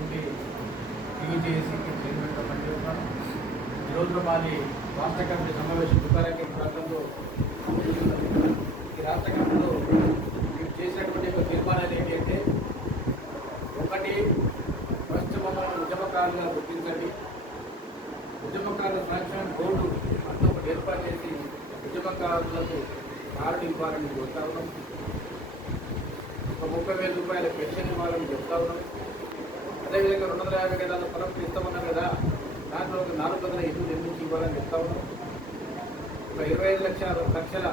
Committee టీజేఏసీకి చైర్మన్గా పనిచేస్తున్నాను. ఈరోజు మాది రాష్ట్ర కమిటీ సమావేశం తుకారాంకి ప్రాంతంలో ఈ రాష్ట్ర కమిటీలో మేము చేసినటువంటి ఒక తీర్మానాలు ఏంటంటే, ఒకటి ఫస్ట్ మమ్మల్ని ఉద్యమకారులుగా గుర్తించండి, ఉద్యమకారుల సంక్షేమ బోర్డు అంతా ఒకటి ఏర్పాటు చేసి ఉద్యమకారులకు కార్డు ఇవ్వాలని చెప్తా ఉన్నాం. ఒక 30,000 రూపాయల పెన్షన్ ఇవ్వాలని చెప్తా ఉన్నాం. అదేవిధంగా 250 గదాల పొలం ఇస్తామన్నాం కదా, దాంట్లో ఒక 400 ఇల్లు నిర్మించి ఇవ్వాలని చెప్తా ఉన్నాం. ఒక 25 లక్షల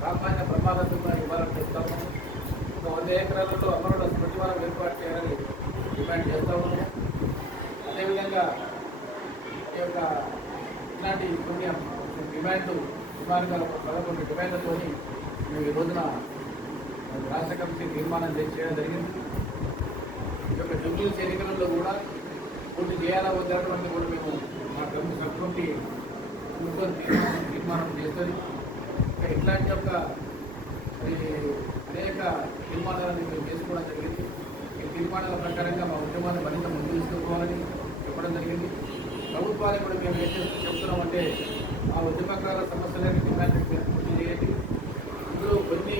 సామాన్య ప్రమాద బీమా ఇవ్వాలని చెప్తా ఉన్నాం. ఒక 100 ఎకరాలలో అమరుల స్మృతివనం ఏర్పాటు చేయాలని డిమాండ్ చేస్తూ ఉన్నాము. అదేవిధంగా ఈ యొక్క ఇలాంటి కొన్ని డిమాండ్లు సుమారుగా ఒక 11 డిమాండ్లతో మేము ఈ రోజున రాష్ట్ర కమిటీ తీర్మానం చేయడం జరిగింది. ఈ యొక్క జూబ్లీహిల్స్ ఎన్నికలలో కూడా పూర్తి చేయాలా వద్దన్నటువంటి కూడా మేము మా కమిటీ సబ్ కమిటీ తీర్మానం చేస్తుంది. ఇట్లాంటి యొక్క అనేక తీర్మానాలను మేము చేసుకోవడం జరిగింది. ఈ తీర్మానాల ప్రకారంగా మా ఉద్యమాన్ని మరింత ముందు తీసుకోవాలని చెప్పడం జరిగింది. ప్రభుత్వానికి కూడా మేము ఏం చెప్తున్నామంటే, ఆ ఉద్యమకారుల సమస్యలని డిమాండ్ పూర్తి చేయండి. ఇందులో కొన్ని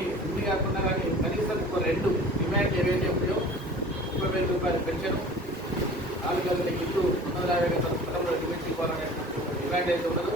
కాకుండా కానీ కనీసం ఒక 2 డిమాండ్లు ఏవైతే ఉన్నాయో, 30,000 రూపాయల పెన్షన్, 4 గదుల ఇల్లు, 150 గదుల స్థలంలో నిర్మించి ఇవ్వాలనే డిమాండ్ అయితే ఉన్నదో